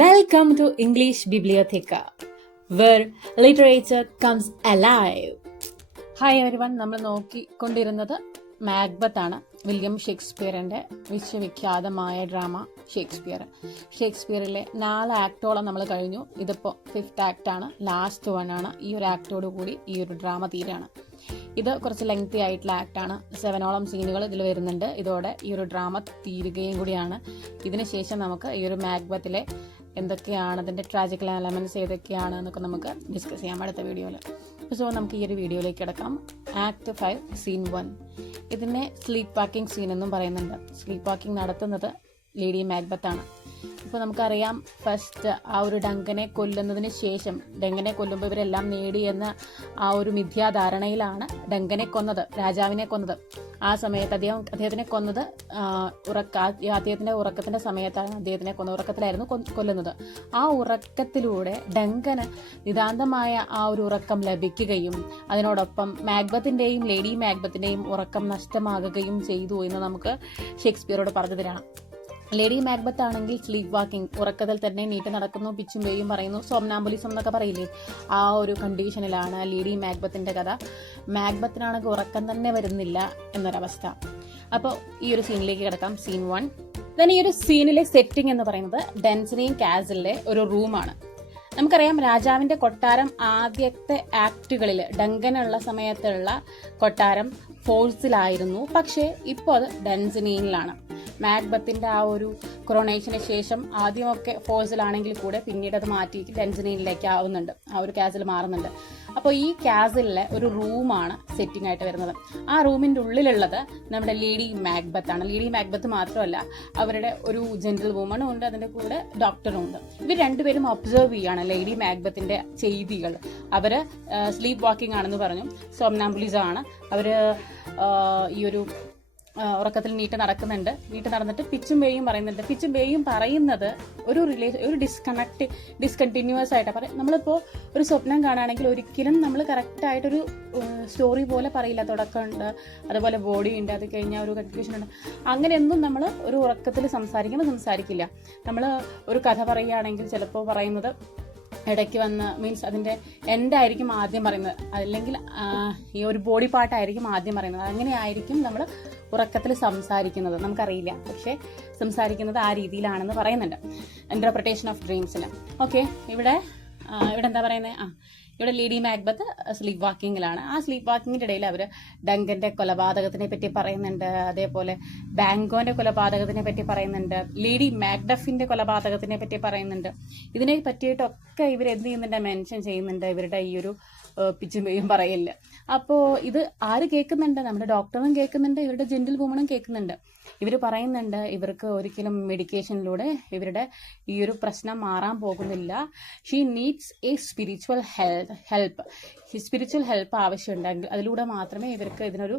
Welcome to English Bibliotheca, where literature comes alive. Hi everyone, നമ്മൾ നോക്കിക്കൊണ്ടിരുന്നത് Macbeth ആണ്. William ഷേക്സ്പിയറിന്റെ വിശ്വവിഖ്യാതമായ drama ഷേക്സ്പിയറിലെ 4 ആക്ടോളം നമ്മൾ കഴിഞ്ഞു. ഇതിപ്പോൾ 5th ആക്ട് ആണ്, ലാസ്റ്റ് വൺ ആണ്. ഈ ഒരു ആക്ടോട് കൂടി ഈ ഒരു ഡ്രാമ തീരാണ്. ഇത് കുറച്ച് ലെങ്തി ആയിട്ടുള്ള ആക്ടാണ്. 7ഓളം സീനുകൾ ഇതിൽ വരുന്നുണ്ട്. ഇതോടെ ഈ ഒരു ഡ്രാമ തീരുകയും കൂടിയാണ്. ഇതിനുശേഷം നമുക്ക് ഈ ഒരു മാക്ബത്തിലെ എന്തൊക്കെയാണ് അതിൻ്റെ ട്രാജിക്കൽ എലമെന്റ്സ് ഏതൊക്കെയാണ് എന്നൊക്കെ നമുക്ക് ഡിസ്കസ് ചെയ്യാം അടുത്ത വീഡിയോയിൽ. സോ നമുക്ക് ഈ ഒരു വീഡിയോയിലേക്ക് കിടക്കാം. Act 5 scene 1. ഇതിനെ സ്ലീപ്പ് വാക്കിംഗ് സീൻ എന്നും പറയുന്നുണ്ട്. സ്ലീപ്പ് വാക്കിംഗ് നടത്തുന്നത് ലേഡി മാക്ബത്താണ്. ഇപ്പോൾ നമുക്കറിയാം, ഫസ്റ്റ് ആ ഒരു ഡങ്കനെ കൊല്ലുന്നതിന് ശേഷം, ഡങ്കനെ കൊല്ലുമ്പോൾ ഇവരെല്ലാം നേടിയെന്ന ആ ഒരു മിഥ്യാധാരണയിലാണ് ഡങ്കനെ കൊന്നത്, രാജാവിനെ കൊന്നത്. ആ സമയത്ത് അദ്ദേഹത്തിനെ കൊന്നത് അദ്ദേഹത്തിന്റെ ഉറക്കത്തിന്റെ സമയത്താണ് അദ്ദേഹത്തിനെ കൊന്നത്. ഉറക്കത്തിലായിരുന്നു കൊല്ലുന്നത്. ആ ഉറക്കത്തിലൂടെ ഡങ്കന് നിതാന്തമായ ആ ഒരു ഉറക്കം ലഭിക്കുകയും അതിനോടൊപ്പം മാക്ബത്തിന്റെയും ലേഡി മാക്ബത്തിന്റെയും ഉറക്കം നഷ്ടമാകുകയും ചെയ്തു എന്ന് നമുക്ക് ഷേക്സ്പിയറോട് പറഞ്ഞു തരാണ്. ലേഡി മാക്ബത്ത് ആണെങ്കിൽ സ്ലീപ്പ് വാക്കിംഗ്, ഉറക്കത്തിൽ തന്നെ നീട്ടി നടക്കുന്നു, പിച്ചും പേയും പറയുന്നു, സോംനാംബുലിസം എന്നൊക്കെ പറയില്ലേ, ആ ഒരു കണ്ടീഷനിലാണ് ലേഡി മാക്ബത്തിന്റെ കഥ. മാക്ബത്തിനാണെങ്കിൽ ഉറക്കം തന്നെ വരുന്നില്ല എന്നൊരവസ്ഥ. അപ്പോൾ ഈ ഒരു സീനിലേക്ക് കിടക്കാം. സീൻ 1. then ഈ ഒരു സീനിലെ സെറ്റിംഗ് എന്ന് പറയുന്നത് ഡെൻസിനിയും കാസിലെ ഒരു റൂമാണ്. നമുക്കറിയാം, രാജാവിന്റെ കൊട്ടാരം ആദ്യത്തെ ആക്ടുകളിൽ ഡങ്കനുള്ള സമയത്തുള്ള കൊട്ടാരം ഫോഴ്സിലായിരുന്നു. പക്ഷേ ഇപ്പോൾ അത് ഡെൻസിനിയിലാണ്. മാക്ബത്തിന്റെ ആ ഒരു കൊറോണേഷന് ശേഷം ആദ്യമൊക്കെ ഫോഴ്സിലാണെങ്കിൽ കൂടെ പിന്നീട് അത് മാറ്റിയിട്ട് ഡെൻസിനിയിലേക്ക് ആവുന്നുണ്ട്, ആ ഒരു കാസിൽ മാറുന്നുണ്ട്. അപ്പോൾ ഈ കാസിലെ ഒരു റൂമാണ് സെറ്റിംഗ് ആയിട്ട് വരുന്നത്. ആ റൂമിന്റെ ഉള്ളിലുള്ളത് നമ്മുടെ ലേഡി മാക്ബത്ത് ആണ്. ലേഡി മാക്ബത്ത് മാത്രമല്ല, അവരുടെ ഒരു ജനറൽ വുമണും ഉണ്ട്, അതിന്റെ കൂടെ ഡോക്ടറും ഉണ്ട്. ഇവർ രണ്ടുപേരും ഒബ്സർവ് ചെയ്യാണ് ലേഡി മാക്ബത്തിന്റെ ചെയ്തികൾ. അവര് സ്ലീപ്പ് വാക്കിംഗ് ആണെന്ന് പറഞ്ഞു, സോംനാംബുലിസം ആണ്. അവര് ഈ ഒരു ഉറക്കത്തിൽ നീട്ട് നടന്നിട്ട് പിച്ചും പേയും പറയുന്നുണ്ട്. പിച്ചും പേയും പറയുന്നത് ഒരു ഡിസ്കണ്ടിന്യൂസ് ആയിട്ടാണ് പറയും. നമ്മളിപ്പോൾ ഒരു സ്വപ്നം കാണുകയാണെങ്കിൽ ഒരിക്കലും നമ്മൾ കറക്റ്റായിട്ടൊരു സ്റ്റോറി പോലെ പറയില്ല. തുടക്കമുണ്ട്, അതുപോലെ ബോഡി ഉണ്ട്, അത് കഴിഞ്ഞാൽ ഒരു കൺഫ്യൂഷൻ ഉണ്ട്. അങ്ങനെയൊന്നും നമ്മൾ ഒരു ഉറക്കത്തിൽ സംസാരിക്കില്ല. നമ്മൾ ഒരു കഥ പറയുകയാണെങ്കിൽ ചിലപ്പോൾ പറയുന്നത് ഇടയ്ക്ക് വന്ന് മീൻസ് അതിൻ്റെ എൻഡായിരിക്കും ആദ്യം പറയുന്നത്, അല്ലെങ്കിൽ ഈ ഒരു ബോഡി പാർട്ടായിരിക്കും ആദ്യം പറയുന്നത്. അങ്ങനെയായിരിക്കും നമ്മൾ ഉറക്കത്തിൽ സംസാരിക്കുന്നത്. നമുക്കറിയില്ല, പക്ഷേ സംസാരിക്കുന്നത് ആ രീതിയിലാണെന്ന് പറയുന്നുണ്ട് ഇന്റർപ്രിട്ടേഷൻ ഓഫ് ഡ്രീംസിൽ. ഓക്കെ, ഇവിടെ എന്താ പറയുന്നത്? ഇവിടെ ലേഡി മാക്ബത്ത് സ്ലീപ്പ് വാക്കിങ്ങിലാണ്. ആ സ്ലീപ്പ് വാക്കിങ്ങിന്റെ ഇടയിൽ അവർ ഡങ്കന്റെ കൊലപാതകത്തിനെ പറ്റി പറയുന്നുണ്ട്, അതേപോലെ ബാങ്കോന്റെ കൊലപാതകത്തിനെ പറ്റി പറയുന്നുണ്ട്, ലേഡി മാക്ഡഫിന്റെ കൊലപാതകത്തിനെ പറ്റി പറയുന്നുണ്ട്. ഇതിനെ പറ്റിയിട്ടൊക്കെ ഇവർ എന്ത് ചെയ്യുന്നുണ്ട്? മെൻഷൻ ചെയ്യുന്നുണ്ട് ഇവരുടെ ഈ ഒരു പിച്ചും പേയും പറയില്ല. അപ്പോൾ ഇത് ആര് കേൾക്കുന്നുണ്ട്? നമ്മുടെ ഡോക്ടറും കേൾക്കുന്നുണ്ട്, ഇവരുടെ ജെന്റിൽ വുമണും കേൾക്കുന്നുണ്ട്. ഇവർ പറയുന്നുണ്ട് ഇവർക്ക് ഒരിക്കലും മെഡിക്കേഷനിലൂടെ ഇവരുടെ ഈ ഒരു പ്രശ്നം മാറാൻ പോകുന്നില്ല. She needs A spiritual help. Spiritual help ആവശ്യമുണ്ടെങ്കിൽ അതിലൂടെ മാത്രമേ ഇവർക്ക് ഇതിനൊരു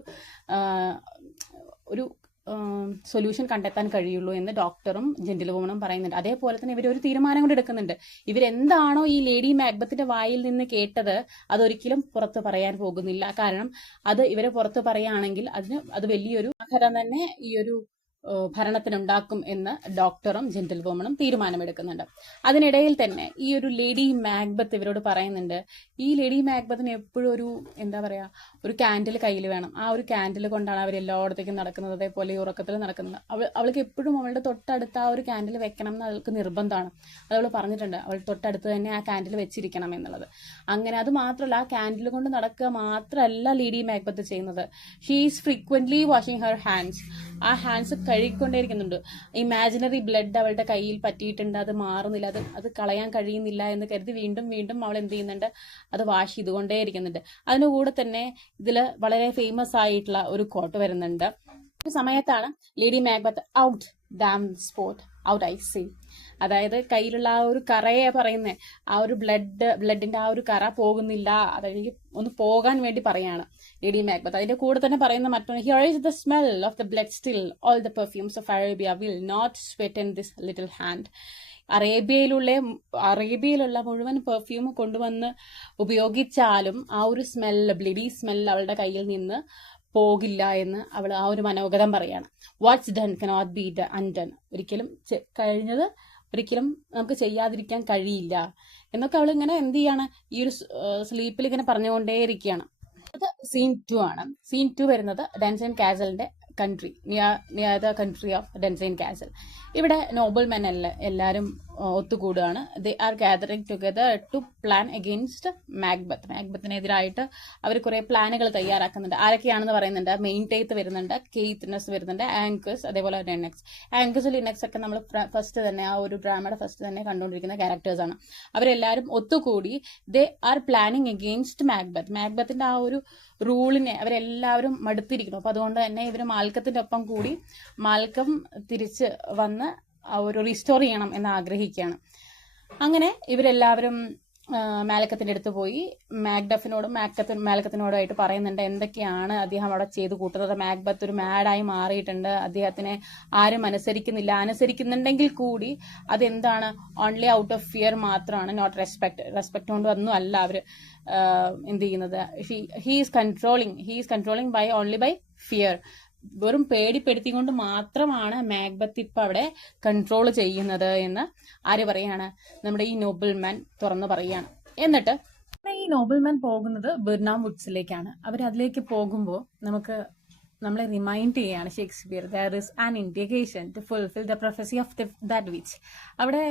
സൊല്യൂഷൻ കണ്ടെത്താൻ കഴിയുള്ളൂ എന്ന് ഡോക്ടറും ജെന്റിൽ വുമണും പറയുന്നുണ്ട്. അതേപോലെ തന്നെ ഇവരൊരു തീരുമാനം കൂടി എടുക്കുന്നുണ്ട്. ഇവരെന്താണോ ഈ ലേഡി മാക്ബത്തിന്റെ വായിൽ നിന്ന് കേട്ടത് അതൊരിക്കലും പുറത്ത് പറയാൻ പോകുന്നില്ല. കാരണം അത് ഇവരെ പുറത്ത് പറയുകയാണെങ്കിൽ അത് വലിയൊരു ആഘാതം തന്നെ ഈ ഒരു ഭരണത്തിനുണ്ടാക്കും എന്ന് ഡോക്ടറും ജെന്റിൽ വുമണും തീരുമാനമെടുക്കുന്നുണ്ട്. അതിനിടയിൽ തന്നെ ഈ ഒരു ലേഡി മാക്ബത്ത് ഇവരോട് പറയുന്നുണ്ട്, ഈ ലേഡി മാക്ബത്തിന് എപ്പോഴും ഒരു കാൻഡിൽ കയ്യിൽ വേണം. ആ ഒരു കാൻഡിൽ കൊണ്ടാണ് അവർ എല്ലായിടത്തേക്കും നടക്കുന്നത്, അതേപോലെ ഈ ഉറക്കത്തിൽ നടക്കുന്നത്. അവൾക്ക് എപ്പോഴും അവളുടെ തൊട്ടടുത്ത് ആ ഒരു കാൻഡിൽ വെക്കണം എന്ന് അവൾക്ക് നിർബന്ധമാണ്. അത് അവൾ പറഞ്ഞിട്ടുണ്ട്, അവൾ തൊട്ടടുത്ത് തന്നെ ആ കാൻഡിൽ വെച്ചിരിക്കണം എന്നുള്ളത്. അങ്ങനെ അത് മാത്രമല്ല, ആ കാൻഡിൽ കൊണ്ട് നടക്കുക മാത്രമല്ല ലേഡി മാക്ബത്ത് ചെയ്യുന്നത്. She is frequently washing her hands. ആ ഹാൻഡ്സ് കഴുകിക്കൊണ്ടേയിരിക്കുന്നുണ്ട്. ഇമാജിനറി ബ്ലഡ് അവളുടെ കയ്യിൽ പറ്റിയിട്ടുണ്ട്, അത് മാറുന്നില്ല, അത് കളയാൻ കഴിയുന്നില്ല എന്ന് കരുതി വീണ്ടും വീണ്ടും അവൾ എന്ത് ചെയ്യുന്നുണ്ട്? അത് വാഷ് ചെയ്തുകൊണ്ടേയിരിക്കുന്നുണ്ട്. അതിനുകൂടെ തന്നെ ഇതിൽ വളരെ ഫേമസ് ആയിട്ടുള്ള ഒരു കോട്ട് വരുന്നുണ്ട്. ഒരു സമയത്താണ് lady Macbeth out damn spot out I see. അതായത് കയ്യിലുള്ള ആ ഒരു കറയെ പറയുന്നത്, ആ ഒരു ബ്ലഡിന്റെ ആ ഒരു കറ പോകുന്നില്ല, അതായത് ഒന്ന് പോകാൻ വേണ്ടി പറയാണ് ലേഡി മാക്ബത്ത്. അതിന്റെ കൂടെ തന്നെ പറയുന്ന മറ്റൊന്ന്, here is the smell of the blood still all the perfumes of Arabia will not sweeten this little hand. അറേബ്യയിലുള്ള മുഴുവൻ പെർഫ്യൂം കൊണ്ടുവന്ന് ഉപയോഗിച്ചാലും ആ ഒരു ബ്ലഡി സ്മെൽ അവളുടെ കയ്യിൽ നിന്ന് പോകില്ല എന്ന് അവൾ ആ ഒരു മനോഗതം പറയാണ്. What's done cannot be undone. ഒരിക്കലും കഴിഞ്ഞത് ഒരിക്കലും നമുക്ക് ചെയ്യാതിരിക്കാൻ കഴിയില്ല എന്നൊക്കെ അവൾ ഇങ്ങനെ എന്ത് ചെയ്യാണ്, ഈ ഒരു സ്ലീപ്പിൽ ഇങ്ങനെ പറഞ്ഞുകൊണ്ടേയിരിക്കുകയാണ്. അത് സീൻ 2 ആണ്. സീൻ 2 വരുന്നത് ഡെൻസൈൻ കാസലിന്റെ country, near the country of Dunsinane castle. ഇവിടെ നോബിൾ മെൻ എല്ലാവരും ഒത്തുകൂടുകയാണ്. They are gathering together to plan against Macbeth. മാക്ബത്തിനെതിരായിട്ട് അവർ കുറെ പ്ലാനുകൾ തയ്യാറാക്കുന്നുണ്ട്. ആരൊക്കെയാണെന്ന് പറയുന്നുണ്ട്. മെയിൻടേത്ത് വരുന്നുണ്ട്, കെയ്ത്ത്നെസ് വരുന്നുണ്ട്, ആങ്കസ്, അതേപോലെ ലിനക്സ്. ആങ്കസ് ലിനക്സ് ഒക്കെ നമ്മൾ ഫസ്റ്റ് തന്നെ ആ ഒരു ഡ്രാമയുടെ ഫസ്റ്റ് തന്നെ കണ്ടുകൊണ്ടിരിക്കുന്ന ക്യാരക്ടേഴ്സ് ആണ്. അവരെല്ലാവരും ഒത്തുകൂടി they are planning against Macbeth. മാക്ബത്തിന്റെ ആ ഒരു റൂളിനെ അവരെല്ലാവരും മടുത്തിരിക്കുന്നു. അപ്പൊ അതുകൊണ്ട് തന്നെ ഇവർ മാൽക്കത്തിന്റെ ഒപ്പം കൂടി മാൽക്കം തിരിച്ച് വന്ന് ഒരു റീസ്റ്റോർ ചെയ്യണം എന്ന് ആഗ്രഹിക്കുകയാണ്. അങ്ങനെ ഇവരെല്ലാവരും മാലക്കത്തിന്റെ അടുത്ത് പോയി മാലക്കത്തിനോടുമായിട്ട് പറയുന്നുണ്ട് എന്തൊക്കെയാണ് അദ്ദേഹം അവിടെ ചെയ്തു കൂട്ടുന്നത്. മാക്ബത്ത് ഒരു മാഡായി മാറിയിട്ടുണ്ട്, അദ്ദേഹത്തിനെ ആരും അനുസരിക്കുന്നുണ്ടെങ്കിൽ കൂടി അതെന്താണ്, ഓൺലി ഔട്ട് ഓഫ് ഫിയർ മാത്രമാണ്, നോട്ട് റെസ്പെക്ട് കൊണ്ടൊന്നും അല്ല അവർ എന്ത് ചെയ്യുന്നത്. He is controlling by only by fear. വെറും പേടിപ്പെടുത്തിക്കൊണ്ട് മാത്രമാണ് മാക്ബത്ത് ഇപ്പൊ അവിടെ കൺട്രോൾ ചെയ്യുന്നത് എന്ന് ആര് പറയാണ്, നമ്മുടെ ഈ നോബിൾമാൻ തുറന്നു പറയാണ്. എന്നിട്ട് ഈ നോബിൾമാൻ പോകുന്നത് ബിർനാം വുഡ്സിലേക്കാണ്. അവർ അതിലേക്ക് പോകുമ്പോൾ നമ്മളെ റിമൈൻഡ് ചെയ്യാണ് Shakespeare, there is an indication to fulfil the prophecy of that witch. അവിടെ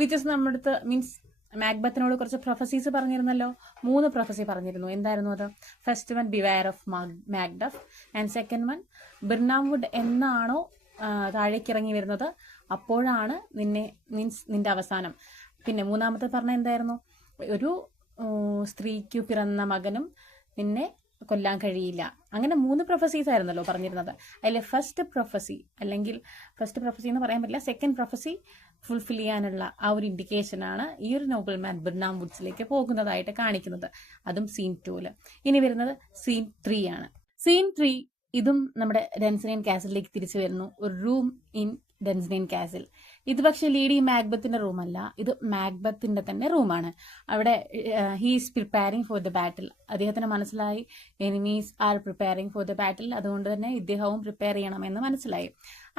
വിച്ചസ് നമ്മുടെ അടുത്ത് മീൻസ് മാക്ബത്തിനോട് കുറച്ച് പ്രൊഫസീസ് പറഞ്ഞിരുന്നല്ലോ. 3 പ്രൊഫസി പറഞ്ഞിരുന്നു. എന്തായിരുന്നു അത്? First one beware of Macduff, and second one Birnam wood എന്നാണോ താഴേക്ക് ഇറങ്ങി വരുന്നത് അപ്പോഴാണ് നിന്റെ അവസാനം. പിന്നെ മൂന്നാമത്തെ പറഞ്ഞ എന്തായിരുന്നു? ഒരു സ്ത്രീക്കു പിറന്ന മകനും നിന്നെ കൊല്ലാൻ കഴിയില്ല. അങ്ങനെ 3 പ്രൊഫസീസ് ആയിരുന്നല്ലോ പറഞ്ഞിരുന്നത്. അതിൽ ഫസ്റ്റ് പ്രൊഫസി എന്ന് പറയാൻ പറ്റില്ല, സെക്കൻഡ് പ്രൊഫസി ഫുൾഫിൽ ചെയ്യാനുള്ള ആ ഒരു ഇൻഡിക്കേഷനാണ് ഈ ഒരു നോബിൾമാൻ ബിർനാം വുഡ്സിലേക്ക് പോകുന്നതായിട്ട് കാണിക്കുന്നത്. അതും സീൻ 2. ഇനി വരുന്നത് സീൻ 3 ആണ്. സീൻ 3 ഇതും നമ്മുടെ ഡെൻസനൈൻ കാസലിലേക്ക് തിരിച്ചു വരുന്നു. ഒരു റൂം ഇൻ ഡെൻസനൈൻ കാസിൽ. ഇത് പക്ഷെ ലേഡി മാക്ബത്തിന്റെ റൂമല്ല, ഇത് മാക്ബത്തിന്റെ തന്നെ റൂമാണ്. അവിടെ ഹീസ് പ്രിപ്പയറിംഗ് ഫോർ ദ ബാറ്റിൽ. അദ്ദേഹത്തിന് മനസ്സിലായി enemies R preparing for the ബാറ്റിൽ, അതുകൊണ്ട് തന്നെ ഇദ്ദേഹവും പ്രിപ്പയർ ചെയ്യണമെന്ന് മനസ്സിലായി.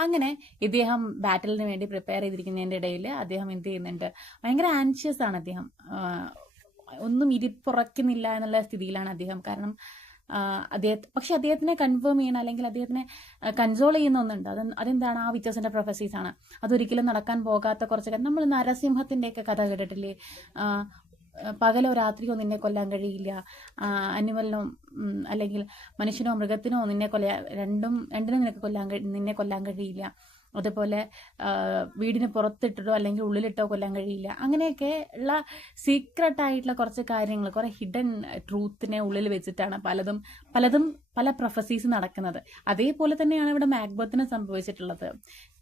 അങ്ങനെ ഇദ്ദേഹം ബാറ്റിലിന് വേണ്ടി പ്രിപ്പയർ ചെയ്തിരിക്കുന്നതിന്റെ ഇടയിൽ അദ്ദേഹം എന്ത് ചെയ്യുന്നുണ്ട്, ഭയങ്കര ആൻഷ്യസ് ആണ് അദ്ദേഹം. ഒന്നും ഇരിപ്പുറക്കുന്നില്ല എന്നുള്ള സ്ഥിതിയിലാണ് അദ്ദേഹം. കാരണം പക്ഷെ അദ്ദേഹത്തിനെ കൺഫേം ചെയ്യണം, അല്ലെങ്കിൽ അദ്ദേഹത്തിനെ കൺസോൾ ചെയ്യുന്ന ഒന്നുണ്ട്. അതെന്താണ്? ആ വിച്ചസിന്റെ പ്രൊഫസീസ് ആണ്. അതൊരിക്കലും നടക്കാൻ പോകാത്ത കുറച്ച് നമ്മൾ നരസിംഹത്തിന്റെയൊക്കെ കഥ കേട്ടിട്ടില്ലേ? പകലോ രാത്രിയോ നിന്നെ കൊല്ലാൻ കഴിയില്ല, അനിമലിനോ അല്ലെങ്കിൽ മനുഷ്യനോ മൃഗത്തിനോ രണ്ടിനും നിന്നെ കൊല്ലാൻ കഴിയില്ല. അതുപോലെ വീടിന് പുറത്തിട്ടോ അല്ലെങ്കിൽ ഉള്ളിലിട്ടോ കൊല്ലാൻ കഴിയില്ല. അങ്ങനെയൊക്കെ ഉള്ള സീക്രട്ട് ആയിട്ടുള്ള കുറച്ച് കാര്യങ്ങൾ, കുറെ ഹിഡൻ ട്രൂത്തിനെ ഉള്ളിൽ വെച്ചിട്ടാണ് പല പ്രൊഫസീസ് നടക്കുന്നത്. അതേപോലെ തന്നെയാണ് ഇവിടെ മാക്ബത്തിന് സംഭവിച്ചിട്ടുള്ളത്.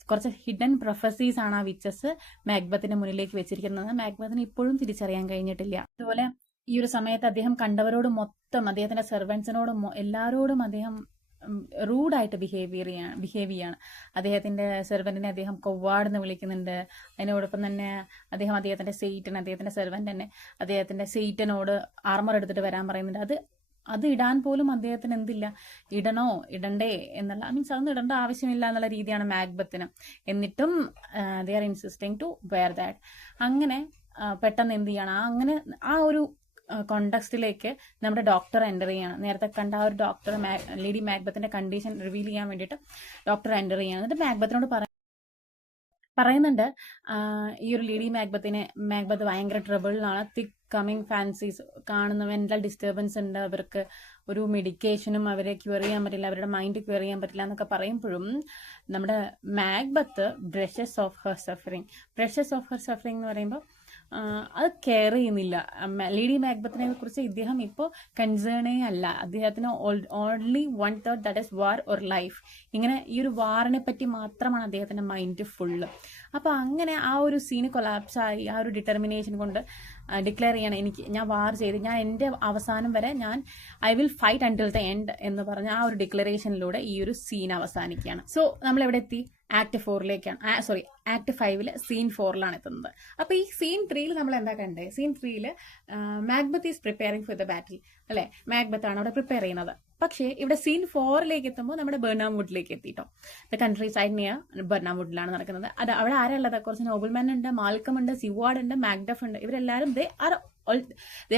കുറച്ച് ഹിഡൻ പ്രൊഫസീസ് ആണ് ആ വിച്ചസ് മാക്ബത്തിന്റെ മുന്നിലേക്ക് വെച്ചിരിക്കുന്നത്. മാക്ബത്തിന് ഇപ്പോഴും തിരിച്ചറിയാൻ കഴിഞ്ഞിട്ടില്ല. അതുപോലെ ഈ ഒരു സമയത്ത് അദ്ദേഹം കണ്ടവരോട് മൊത്തം, അദ്ദേഹത്തിന്റെ സെർവൻസിനോടും എല്ലാവരോടും അദ്ദേഹം റൂഡായിട്ട് ബിഹേവ് ചെയ്യാണ്. അദ്ദേഹത്തിന്റെ സെർവന്റിനെ അദ്ദേഹം കൊവാടെന്ന് വിളിക്കുന്നുണ്ട്. അതിനോടൊപ്പം തന്നെ അദ്ദേഹത്തിന്റെ സെർവന്റ് തന്നെ അദ്ദേഹത്തിന്റെ സെയ്റ്റനോട് ആർമർ എടുത്തിട്ട് വരാൻ പറയുന്നുണ്ട്. അത് ഇടാൻ പോലും അദ്ദേഹത്തിന് എന്തില്ല, ഇടണോ ഇടണ്ടേ എന്നുള്ള മീൻസ് അതൊന്നും ഇടേണ്ട ആവശ്യമില്ല എന്നുള്ള രീതിയാണ് മാക്ബത്തിന്. എന്നിട്ടും they are insisting to wear that. അങ്ങനെ പെട്ടെന്ന് എന്ത് ചെയ്യണം, അങ്ങനെ ആ ഒരു കോണ്ടെക്സ്റ്റിലേക്ക് നമ്മുടെ ഡോക്ടർ എൻ്റർ ചെയ്യാണ്. നേരത്തെ കണ്ട ആ ഒരു ഡോക്ടർ ലേഡി മാക്ബത്തിന്റെ കണ്ടീഷൻ റിവീൽ ചെയ്യാൻ വേണ്ടിയിട്ട് ഡോക്ടർ എൻ്റർ ചെയ്യാണ്. എന്നിട്ട് മാക്ബത്തിനോട് പറയുന്നുണ്ട് ഈ ഒരു ലേഡി മാക്ബത്ത് ഭയങ്കര ട്രബിളിലാണ്. തിക് കമ്മിങ് ഫാൻസീസ് കാണുന്ന, മെന്റൽ ഡിസ്റ്റർബൻസ് ഉണ്ട്, അവർക്ക് ഒരു മെഡിക്കേഷനും അവരെ ക്യൂർ ചെയ്യാൻ പറ്റില്ല, അവരുടെ മൈൻഡ് ക്യൂർ ചെയ്യാൻ പറ്റില്ല എന്നൊക്കെ പറയുമ്പോഴും നമ്മുടെ Macbeth brushes of her suffering എന്ന് പറയുമ്പോൾ അത് കെയർ ചെയ്യുന്നില്ല. ലേഡി മാക്ബത്തിനെ കുറിച്ച് ഇദ്ദേഹം ഇപ്പോൾ കൺസേണേ അല്ല. അദ്ദേഹത്തിന് only 1/3 that is war or life. ഇങ്ങനെ ഈ ഒരു വാറിനെ പറ്റി മാത്രമാണ് അദ്ദേഹത്തിന്റെ മൈൻഡ് ഫുള്ള്. അപ്പൊ അങ്ങനെ ആ ഒരു സീന് കൊളാപ്സായി, ആ ഒരു ഡിറ്റർമിനേഷൻ കൊണ്ട് ഡിക്ലെയർ ചെയ്യണം, ഞാൻ വാർ ചെയ്ത് ഞാൻ എൻ്റെ അവസാനം വരെ I will fight until the end എന്ന് പറഞ്ഞ ആ ഒരു ഡിക്ലറേഷനിലൂടെ ഈ ഒരു സീൻ അവസാനിക്കുകയാണ്. സോ നമ്മൾ എവിടെ എത്തി? ആക്ട് 5 സീൻ 4 എത്തുന്നത്. അപ്പൊ ഈ സീൻ 3 നമ്മൾ എന്താ കണ്ടേ? Scene 3 Macbeth is preparing for the battle അല്ലെ? മാക്ബത്ത് ആണ് അവിടെ പ്രിപ്പയർ ചെയ്യുന്നത്. പക്ഷേ ഇവിടെ സീൻ 4 എത്തുമ്പോൾ നമ്മുടെ ബെർണാംവുഡിലേക്ക് എത്തിട്ടോ. ദ കൺട്രി സൈഡ് നിയർ ബെർണാംവുഡിലാണ് നടക്കുന്നത്. അത് അവിടെ ആരുള്ളത്? കുറച്ച് നോബിൾമാൻ ഉണ്ട്, മാൽക്കം ഉണ്ട്, സിവാർഡ് ഉണ്ട്, മാക്ഡഫ് ഉണ്ട്. ഇവരെല്ലാവരും they are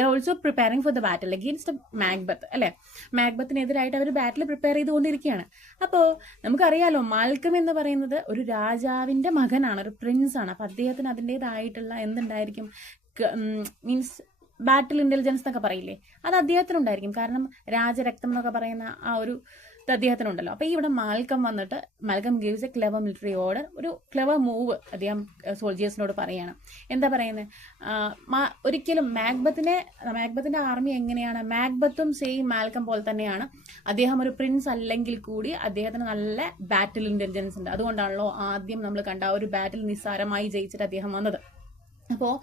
also preparing for the battle against Macbeth അല്ലെ. മാക്ബത്തിനെതിരായിട്ട് അവർ ബാറ്റിൽ പ്രിപ്പയർ ചെയ്തുകൊണ്ടിരിക്കുകയാണ്. അപ്പോൾ നമുക്കറിയാലോ, മാൽക്കം എന്ന് പറയുന്നത് ഒരു രാജാവിന്റെ മകനാണ്, ഒരു പ്രിൻസ് ആണ്. അപ്പൊ അദ്ദേഹത്തിന് അതിൻ്റെതായിട്ടുള്ള എന്തുണ്ടായിരിക്കും, മീൻസ് ബാറ്റിൽ ഇന്റലിജൻസ് എന്നൊക്കെ പറയില്ലേ, അത് അദ്ദേഹത്തിനുണ്ടായിരിക്കും. കാരണം രാജരക്തം എന്നൊക്കെ പറയുന്ന ആ ഒരു ഇത് അദ്ദേഹത്തിനുണ്ടല്ലോ. അപ്പൊ ഇവിടെ മാൽക്കം വന്നിട്ട് Malcolm gives A clever military order, ഒരു ക്ലെവർ മൂവ് അദ്ദേഹം സോൾജിയേഴ്സിനോട് പറയാണ്. എന്താ പറയുന്നത്? ഒരിക്കലും മാക്ബത്തിന്റെ ആർമി എങ്ങനെയാണ്, മാക്ബത്തും സെയിം മാൽക്കം പോലെ തന്നെയാണ്. അദ്ദേഹം ഒരു പ്രിൻസ് അല്ലെങ്കിൽ കൂടി അദ്ദേഹത്തിന് നല്ല ബാറ്റിൽ ഇന്റലിജൻസ് ഉണ്ട്. അതുകൊണ്ടാണല്ലോ ആദ്യം നമ്മൾ കണ്ട ഒരു ബാറ്റിൽ നിസ്സാരമായി ജയിച്ചിട്ട് അദ്ദേഹം വന്നത്. അപ്പോൾ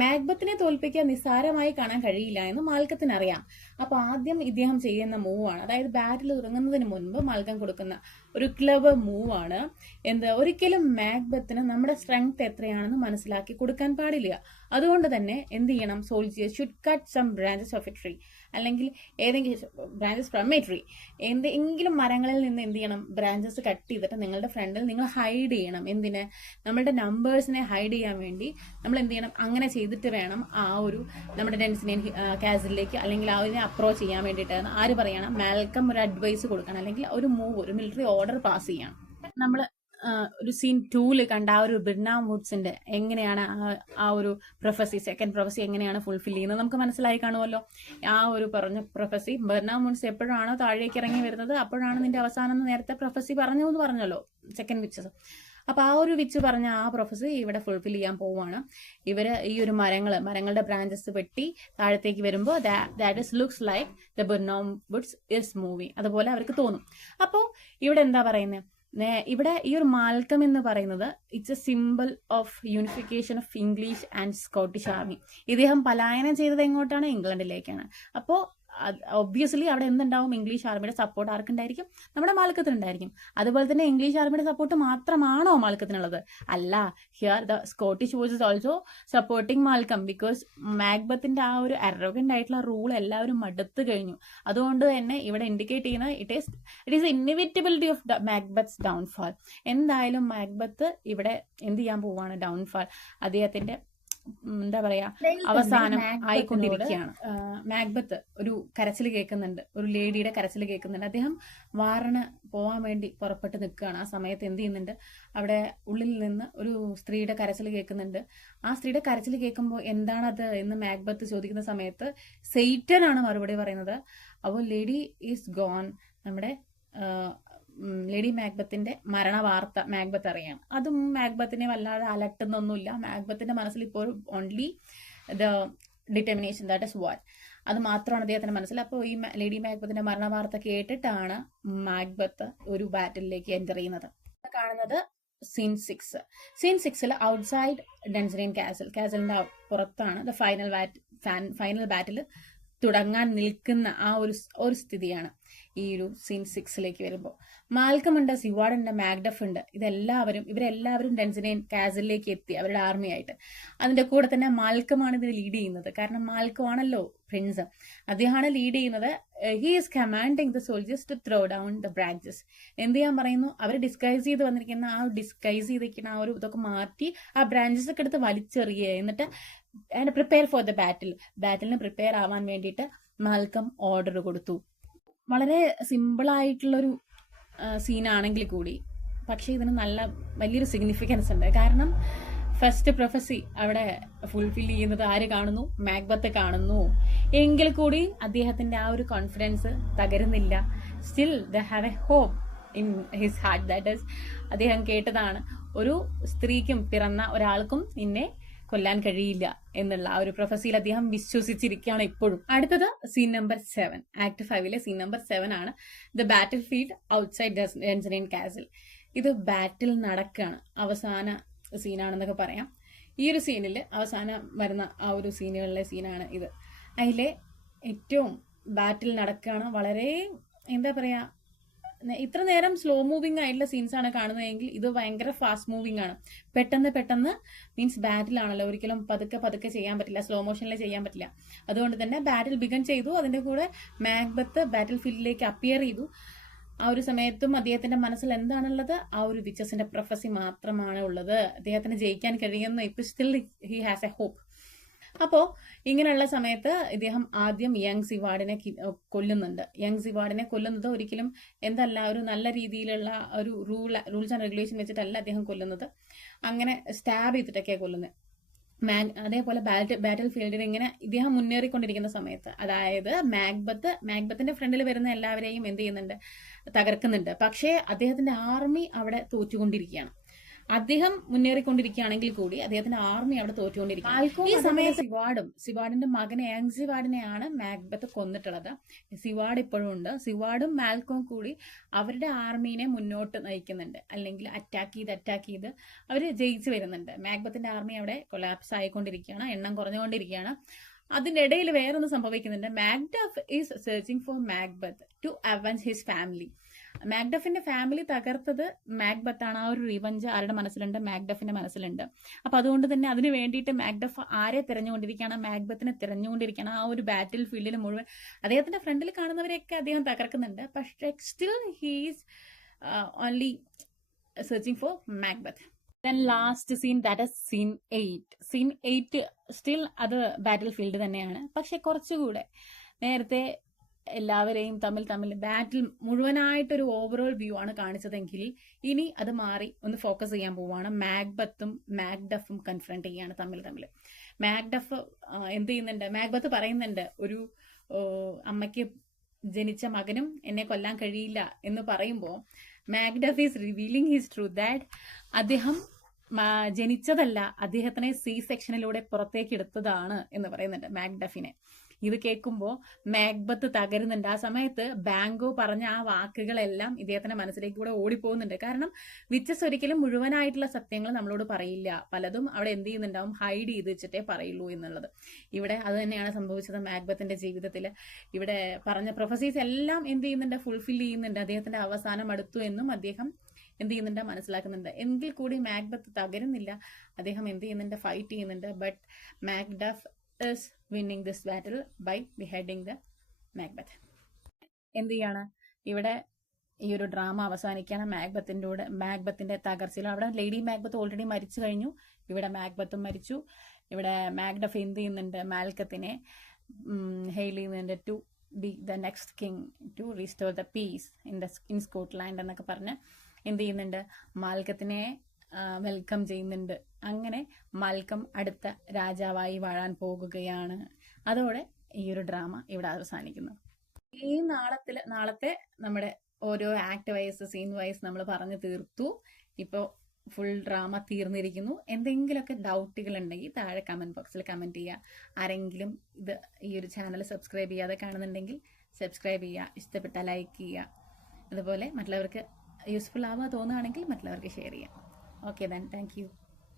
മാക്ബത്തിനെ തോൽപ്പിക്കാൻ നിസ്സാരമായി കാണാൻ കഴിയില്ല എന്ന് മാൽക്കത്തിന് അറിയാം. അപ്പോൾ ആദ്യം ഇദ്ദേഹം ചെയ്യുന്ന മൂവാണ്, അതായത് ബാറ്റിൽ തുടങ്ങുന്നതിന് മുൻപ് മാൽക്കം കൊടുക്കുന്ന ഒരു ക്ലെവർ മൂവാണ്. ഒരിക്കലും മാക്ബത്തിന് നമ്മുടെ സ്ട്രെങ്ത് എത്രയാണെന്ന് മനസ്സിലാക്കി കൊടുക്കാൻ പാടില്ല. അതുകൊണ്ട് തന്നെ എന്ത് ചെയ്യണം? Soldiers should cut some branches of a tree, അല്ലെങ്കിൽ ഏതെങ്കിലും ബ്രാഞ്ചസ് ഫ്രം എ ട്രീ, എന്തെങ്കിലും മരങ്ങളിൽ നിന്ന് എന്ത് ചെയ്യണം? ബ്രാഞ്ചസ് കട്ട് ചെയ്തിട്ട് നിങ്ങളുടെ ഫ്രണ്ടിൽ നിങ്ങൾ ഹൈഡ് ചെയ്യണം. എന്തിന്? നമ്മളുടെ നമ്പേഴ്സിനെ ഹൈഡ് ചെയ്യാൻ വേണ്ടി നമ്മൾ എന്ത് ചെയ്യണം? അങ്ങനെ ചെയ്തിട്ട് വേണം ആ ഒരു നമ്മുടെ ഡെൻസിനെയും കാസിലേക്ക് അല്ലെങ്കിൽ ആ ഒരു അപ്രോച്ച് ചെയ്യാൻ വേണ്ടിയിട്ട് ആര് പറയണം? മാൽക്കം ഒരു അഡ്വൈസ് കൊടുക്കണം, അല്ലെങ്കിൽ ഒരു മൂവ്, ഒരു മിലിറ്ററി ഓർഡർ പാസ് ചെയ്യണം. നമ്മൾ ഒരു സീൻ 2 കണ്ട ആ ഒരു ബെർണാംവുഡ്സിന്റെ എങ്ങനെയാണ് ആ ഒരു പ്രൊഫസി, സെക്കൻഡ് പ്രൊഫസി എങ്ങനെയാണ് ഫുൾഫിൽ ചെയ്യുന്നത് നമുക്ക് മനസ്സിലായി കാണുമല്ലോ. ആ ഒരു പറഞ്ഞ പ്രൊഫസി, ബെർണാംവുഡ്സ് എപ്പോഴാണോ താഴേക്ക് ഇറങ്ങി വരുന്നത് അപ്പോഴാണ് നിന്റെ അവസാനം നേരത്തെ പ്രൊഫസി പറഞ്ഞു എന്ന് പറഞ്ഞല്ലോ, സെക്കൻഡ് വിച്ചസ്. അപ്പൊ ആ ഒരു വിച്ച് പറഞ്ഞ ആ പ്രൊഫസി ഇവിടെ ഫുൾഫിൽ ചെയ്യാൻ പോവാണ്. ഇവര് ഈ ഒരു മരങ്ങളുടെ ബ്രാഞ്ചസ് വെട്ടി താഴത്തേക്ക് വരുമ്പോൾ that is looks like the Birnam woods is moving, അതുപോലെ അവർക്ക് തോന്നും. അപ്പോൾ ഇവിടെ എന്താ പറയുന്നത്? ഇവിടെ ഈ ഒരു മാൽക്കം എന്ന് പറയുന്നത് it's A simple of unification of English and Scottish army. ഇദ്ദേഹം പലായനം ചെയ്തത് എങ്ങോട്ടാണ്? ഇംഗ്ലണ്ടിലേക്കാണ്. അപ്പോൾ ഒബ്വിയസ്ലി അവിടെ എന്തുണ്ടാവും? ഇംഗ്ലീഷ് ആർമിയുടെ സപ്പോർട്ട് ആർക്കുണ്ടായിരിക്കും? നമ്മുടെ മാൽക്കത്തിനുണ്ടായിരിക്കും. അതുപോലെ തന്നെ ഇംഗ്ലീഷ് ആർമിയുടെ സപ്പോർട്ട് മാത്രമാണോ മാൽക്കത്തിനുള്ളത്? അല്ല. Here the Scottish force is also supporting Malcolm, because മാക്ബത്തിന്റെ ആ ഒരു അറോഗന്റ് ആയിട്ടുള്ള റൂൾ എല്ലാവരും മടുത്തു കഴിഞ്ഞു. അതുകൊണ്ട് തന്നെ ഇവിടെ ഇൻഡിക്കേറ്റ് ചെയ്യുന്നത് ഇറ്റ് ഈസ് ഇൻഎവിറ്റബിലിറ്റി ഓഫ് മാക്ബത്ത്സ് ഡൗൺഫാൾ. എന്തായാലും മാക്ബത്ത് ഇവിടെ എന്ത് ചെയ്യാൻ പോവാണ്? ഡൗൺഫാൾ, അദ്ദേഹത്തിന്റെ എന്താ പറയാ, അവസാനം ആയിക്കൊണ്ടിരിക്കുകയാണ്. മാക്ബത്ത് ഒരു കരച്ചിൽ കേൾക്കുന്നുണ്ട്, ഒരു ലേഡിയുടെ കരച്ചിൽ കേൾക്കുന്നുണ്ട്. അദ്ദേഹം വാറിന് പോവാൻ വേണ്ടി പുറപ്പെട്ട് നിൽക്കുകയാണ്. ആ സമയത്ത് എന്ത് ചെയ്യുന്നുണ്ട്? അവിടെ ഉള്ളിൽ നിന്ന് ഒരു സ്ത്രീയുടെ കരച്ചിൽ കേൾക്കുന്നുണ്ട്. ആ സ്ത്രീയുടെ കരച്ചിൽ കേൾക്കുമ്പോൾ എന്താണത് എന്ന് മാക്ബത്ത് ചോദിക്കുന്ന സമയത്ത് സെയ്റ്റൻ ആണ് മറുപടി പറയുന്നത്. അപ്പോൾ ലേഡി ഈസ് ഗോൺ, നമ്മുടെ ലേഡി മാക്ബത്തിന്റെ മരണ വാർത്ത മാക്ബത്ത് അറിയാണ്. അതും മാക്ബത്തിനെ വല്ലാതെ അലട്ടുന്നൊന്നുമില്ല. മാക്ബത്തിന്റെ മനസ്സിൽ ഇപ്പോൾ only the determination, that is war, അത് മാത്രമാണ് അദ്ദേഹത്തിന്റെ മനസ്സിൽ. അപ്പോൾ ഈ ലേഡി മാക്ബത്തിന്റെ മരണ വാർത്ത കേട്ടിട്ടാണ് മാക്ബത്ത് ഒരു ബാറ്റിലേക്ക് എൻ്റർ ചെയ്യുന്നത്. കാണുന്നത് സീൻ 6. സീൻ 6 ഔട്ട്സൈഡ് ഡെൻസറിയൻ കാസലിന്റെ പുറത്താണ് ദ ഫൈനൽ ബാറ്റിൽ തുടങ്ങാൻ നിൽക്കുന്ന ആ ഒരു സ്ഥിതിയാണ് ഈ ഒരു സീൻ 6 വരുമ്പോൾ. മാൽക്കം ഉണ്ട്, സിവാർഡ് ഉണ്ട്, മാക്ഡഫ് ഉണ്ട്. ഇവരെല്ലാവരും ഡെൻസിനെയും കാസലിലേക്ക് എത്തി അവരുടെ ആർമി ആയിട്ട്. അതിന്റെ കൂടെ തന്നെ മാൽക്കമാണ് ഇതിന് ലീഡ് ചെയ്യുന്നത്. കാരണം മാൽക്കം ആണല്ലോ പ്രിൻസ്, അദ്ദേഹമാണ് ലീഡ് ചെയ്യുന്നത്. He is commanding the soldiers to throw down the branches. എന്ത് ചെയ്യാൻ പറയുന്നു? അവർ ഡിസ്ഗൈസ് ചെയ്ത് വന്നിരിക്കുന്ന ആ ഒരു ഇതൊക്കെ മാറ്റി ആ ബ്രാഞ്ചസ് ഒക്കെ എടുത്ത് വലിച്ചെറിയുക. എന്നിട്ട് പ്രിപ്പയർ ഫോർ ദ ബാറ്റിലിന് പ്രിപ്പയർ ആവാൻ വേണ്ടിയിട്ട് മാൽക്കം ഓർഡർ കൊടുത്തു. വളരെ സിമ്പിൾ ആയിട്ടുള്ളൊരു സീനാണെങ്കിൽ കൂടി പക്ഷെ ഇതിന് വലിയൊരു സിഗ്നിഫിക്കൻസ് ഉണ്ട്. കാരണം ഫസ്റ്റ് പ്രൊഫസി അവിടെ ഫുൾഫിൽ ചെയ്യുന്നത് ആര് കാണുന്നു? മാക്ബത്ത് കാണുന്നു. എങ്കിൽ കൂടി അദ്ദേഹത്തിന്റെ ആ ഒരു കോൺഫിഡൻസ് തകരുന്നില്ല. Still the have a hope in his heart. That is, അദ്ദേഹം കേട്ടതാണ്, ഒരു സ്ത്രീക്കും പിറന്ന ഒരാൾക്കും നിന്നെ കൊല്ലാൻ കഴിയില്ല എന്നുള്ള ആ ഒരു പ്രൊഫസിയിൽ അദ്ദേഹം വിശ്വസിച്ചിരിക്കുകയാണ് ഇപ്പോഴും. അടുത്തത് scene number 7, act 5 scene number 7 ആണ് the battle field outside Dunsinane castle. ഇത് ബാറ്റിൽ നടക്കുകയാണ്, അവസാന സീനാണെന്നൊക്കെ പറയാം. ഈ ഒരു സീനിൽ അവസാനം വരുന്ന ആ ഒരു സീനുകളിലെ സീനാണ് ഇത്. അതിലെ ഏറ്റവും ബാറ്റിൽ നടക്കുകയാണ്. വളരെ എന്താ പറയാ, ഇത്ര നേരം സ്ലോ മൂവിങ് ആയിട്ടുള്ള സീൻസ് ആണ് കാണുന്നതെങ്കിൽ ഇത് ഭയങ്കര ഫാസ്റ്റ് മൂവിങ് ആണ്. പെട്ടെന്ന് മീൻസ് ബാറ്റിലാണല്ലോ, ഒരിക്കലും പതുക്കെ ചെയ്യാൻ പറ്റില്ല, സ്ലോ മോഷനിൽ ചെയ്യാൻ പറ്റില്ല. അതുകൊണ്ട് തന്നെ ബാറ്റിൽ ബിഗൻ ചെയ്തു, അതിന്റെ കൂടെ മാക്ബത്ത് ബാറ്റിൽ ഫീൽഡിലേക്ക് അപ്പിയർ ചെയ്തു. ആ ഒരു സമയത്തും അദ്ദേഹത്തിന്റെ മനസ്സിൽ എന്താണുള്ളത്? ആ ഒരു വിച്ചസിന്റെ പ്രൊഫസി മാത്രമാണ് ഉള്ളത്. അദ്ദേഹത്തിന് ജയിക്കാൻ കഴിയുന്ന ഇപ്പൊ still he has a hope. അപ്പോ ഇങ്ങനെയുള്ള സമയത്ത് ഇദ്ദേഹം ആദ്യം യങ് സിവാർഡിനെ കൊല്ലുന്നുണ്ട്. യങ് സിവാർഡിനെ കൊല്ലുന്നത് ഒരിക്കലും എന്തല്ല, ഒരു നല്ല രീതിയിലുള്ള ഒരു റൂൾസ് ആൻഡ് റെഗുലേഷൻ വെച്ചിട്ടല്ല അദ്ദേഹം കൊല്ലുന്നത്. അങ്ങനെ സ്റ്റാബ് ചെയ്തിട്ടൊക്കെയാണ് കൊല്ലുന്നത്. അതേപോലെ ബാറ്റിൽ ഫീൽഡിൽ ഇങ്ങനെ ഇദ്ദേഹം മുന്നേറിക്കൊണ്ടിരിക്കുന്ന സമയത്ത്, അതായത് മാക്ബത്തിന്റെ ഫ്രണ്ടിൽ വരുന്ന എല്ലാവരെയും എന്ത് ചെയ്യുന്നുണ്ട്? തകർക്കുന്നുണ്ട്. പക്ഷേ അദ്ദേഹത്തിന്റെ ആർമി അവിടെ തോറ്റുകൊണ്ടിരിക്കുകയാണ്. അദ്ദേഹം മുന്നേറിക്കൊണ്ടിരിക്കുകയാണെങ്കിൽ കൂടി അദ്ദേഹത്തിന്റെ ആർമി അവിടെ തോറ്റുകൊണ്ടിരിക്കുകയാണ്. ഈ സമയത്ത് സിവാർഡിന്റെ മകനെ യങ് സിവാർഡിനെയാണ് മാക്ബത്ത് കൊന്നിട്ടുള്ളത്. സിവാർഡ് ഇപ്പോഴും ഉണ്ട്. സിവാർഡും മാൽക്കോം കൂടി അവരുടെ ആർമീനെ മുന്നോട്ട് നയിക്കുന്നുണ്ട്, അല്ലെങ്കിൽ അറ്റാക്ക് ചെയ്ത് അവര് ജയിച്ചു വരുന്നുണ്ട്. മാക്ബത്തിന്റെ ആർമി അവിടെ കൊളാപ്സ് ആയിക്കൊണ്ടിരിക്കുകയാണ്, എണ്ണം കുറഞ്ഞുകൊണ്ടിരിക്കുകയാണ്. അതിനിടയിൽ വേറൊന്ന് സംഭവിക്കുന്നുണ്ട്. Macduff is searching for Macbeth to avenge his family. മാക്ഡഫിന്റെ ഫാമിലി തകർത്തത് മാക്ബത്ത് ആണ്. ആ ഒരു റിവഞ്ച് ആരുടെ മനസ്സിലുണ്ട്? മാക്ഡഫിന്റെ മനസ്സിലുണ്ട്. അപ്പൊ അതുകൊണ്ട് തന്നെ അതിന് വേണ്ടിയിട്ട് മാക്ഡഫ് ആരെ തിരഞ്ഞുകൊണ്ടിരിക്കുകയാണ്? മാക്ബത്തിനെ തിരഞ്ഞുകൊണ്ടിരിക്കുകയാണ്. ആ ഒരു ബാറ്റിൽ ഫീൽഡിൽ മുഴുവൻ അദ്ദേഹത്തിന്റെ ഫ്രണ്ടിൽ കാണുന്നവരെയൊക്കെ അദ്ദേഹം തകർക്കുന്നുണ്ട്. പക്ഷേ still he's only searching for Macbeth. Then last scene, that is scene 8. Scene 8 still അത് ബാറ്റിൽ ഫീൽഡ് തന്നെയാണ്. പക്ഷെ കുറച്ചുകൂടെ നേരത്തെ എല്ലാവരെയും തമ്മിൽ ബാറ്റിൽ മുഴുവനായിട്ടൊരു ഓവറോൾ വ്യൂ ആണ് കാണിച്ചതെങ്കിൽ ഇനി അത് മാറി ഒന്ന് ഫോക്കസ് ചെയ്യാൻ പോവാണ്. മാക്ബത്തും മാക്ഡഫും കൺഫ്രണ്ട് ചെയ്യാണ് തമ്മിൽ. മാക്ഡഫ് എന്ത് ചെയ്യുന്നുണ്ട്? മാക്ബത്ത് പറയുന്നുണ്ട്, ഒരു അമ്മയ്ക്ക് ജനിച്ച മകനും എന്നെ കൊല്ലാൻ കഴിയില്ല എന്ന് പറയുമ്പോൾ Macduff is revealing his truth that അദ്ദേഹം ജനിച്ചതല്ല, അദ്ദേഹത്തിനെ സി സെക്ഷനിലൂടെ പുറത്തേക്ക് എടുത്തതാണ് എന്ന് പറയുന്നുണ്ട് മാക്ഡഫിനെ. ഇത് കേൾക്കുമ്പോൾ മാക്ബത്ത് തകരുന്നുണ്ട്. ആ സമയത്ത് ബാങ്കോ പറഞ്ഞ ആ വാക്കുകളെല്ലാം ഇദ്ദേഹത്തിന്റെ മനസ്സിലേക്ക് കൂടെ ഓടിപ്പോകുന്നുണ്ട്. കാരണം വിച്ചസ് ഒരിക്കലും മുഴുവനായിട്ടുള്ള സത്യങ്ങൾ നമ്മളോട് പറയില്ല. പലതും അവിടെ എന്ത് ചെയ്യുന്നുണ്ടാവും? ഹൈഡ് ചെയ്ത് വെച്ചിട്ടേ പറയുള്ളൂ എന്നുള്ളത്. ഇവിടെ അത് തന്നെയാണ് സംഭവിച്ചത് മാക്ബത്തിന്റെ ജീവിതത്തിൽ. ഇവിടെ പറഞ്ഞ പ്രൊഫസീസ് എല്ലാം എന്ത് ചെയ്യുന്നുണ്ട്? ഫുൾഫിൽ ചെയ്യുന്നുണ്ട്. അദ്ദേഹത്തിന്റെ അവസാനം അടുത്തു എന്നും അദ്ദേഹം എന്ത് ചെയ്യുന്നുണ്ട്? മനസ്സിലാക്കുന്നുണ്ട്. എങ്കിൽ കൂടി മാക്ബത്ത് തകരുന്നില്ല. അദ്ദേഹം എന്ത് ചെയ്യുന്നുണ്ട്? ഫൈറ്റ് ചെയ്യുന്നുണ്ട്. But Macduff is winning this battle by beheading the Macbeth. എന്ത് ചെയ്യാണ്? ഇവിടെ ഈ ഒരു ഡ്രാമ അവസാനിക്കുകയാണ് മാക്ബത്തിന്റെ തകർച്ചയിൽ. അവിടെ ലേഡി മാക്ബത്ത് ഓൾറെഡി മരിച്ചു കഴിഞ്ഞു. ഇവിടെ മാക്ബത്തും മരിച്ചു. ഇവിടെ മാക്ഡഫ് എന്ത് ചെയ്യുന്നുണ്ട്? മാൽക്കത്തിനെ ഹെയിൽ ചെയ്യുന്നുണ്ട് to be the next king, to restore the peace in Scotland എന്നൊക്കെ പറഞ്ഞ് എന്ത് ചെയ്യുന്നുണ്ട്? മാൽക്കത്തിനെ വെൽക്കം ചെയ്യുന്നുണ്ട്. അങ്ങനെ മാൽക്കം അടുത്ത രാജാവായി വാഴാൻ പോകുകയാണ്. അതോടെ ഈ ഒരു ഡ്രാമ ഇവിടെ അവസാനിക്കുന്നു. ഈ നാളത്തെ നമ്മുടെ ഓരോ ആക്ട് വൈസ് സീൻ വൈസ് നമ്മൾ പറഞ്ഞു തീർത്തു. ഇപ്പോൾ ഫുൾ ഡ്രാമ തീർന്നിരിക്കുന്നു. എന്തെങ്കിലുമൊക്കെ ഡൗട്ടുകൾ ഉണ്ടെങ്കിൽ താഴെ കമന്റ് ബോക്സിൽ കമന്റ് ചെയ്യുക. ആരെങ്കിലും ഈ ഒരു ചാനൽ സബ്സ്ക്രൈബ് ചെയ്യാതെ കാണുന്നുണ്ടെങ്കിൽ സബ്സ്ക്രൈബ് ചെയ്യുക. ഇഷ്ടപ്പെട്ട ലൈക്ക് ചെയ്യുക. അതുപോലെ മറ്റുള്ളവർക്ക് യൂസ്ഫുൾ ആവാൻ തോന്നുകയാണെങ്കിൽ മറ്റുള്ളവർക്ക് ഷെയർ ചെയ്യാം. Okay then, thank you.